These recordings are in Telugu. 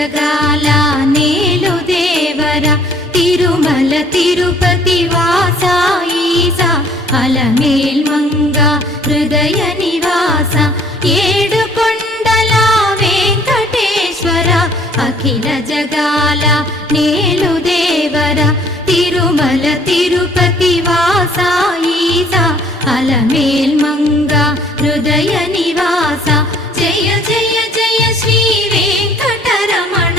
జగాల నేలు దేవర తిరుమల తిరుపతి వాస ఈస అలమేల్ మంగ హృదయ నివాస ఏడు కొండల వెంకటేశ్వర అఖిల జగాల నేలు దేవర తిరుమల తిరుపతి వాస ఈస అలమేల్ మంగ హృదయ నివాస జయ జయ జయ శ్రీ వెంకటరమణ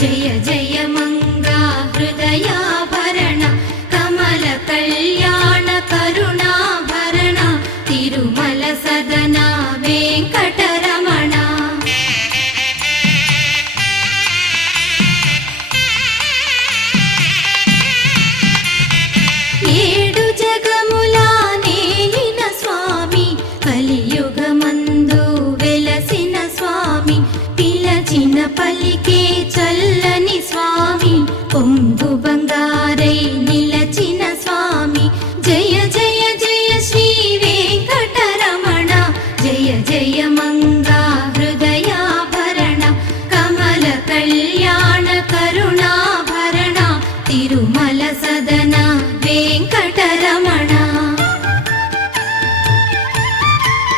జయ జయ మంగ హృదయాభరణ కమల కళ్యాణ కరుణాభరణ తిరుమల సదన వెంకటరమణ. ఏడు జగముల నేలిన స్వామి కలియుగమందు వెలసిన స్వామి పిలచిన పలికే చల్లని స్వామి పొంగు బంగారై నిలచిన స్వామి జయ జయ జయ శ్రీ వెంకటరమణ జయ జయ మంగా హృదయాభరణ కమల కళ్యాణ కరుణాభరణ తిరుమల సదన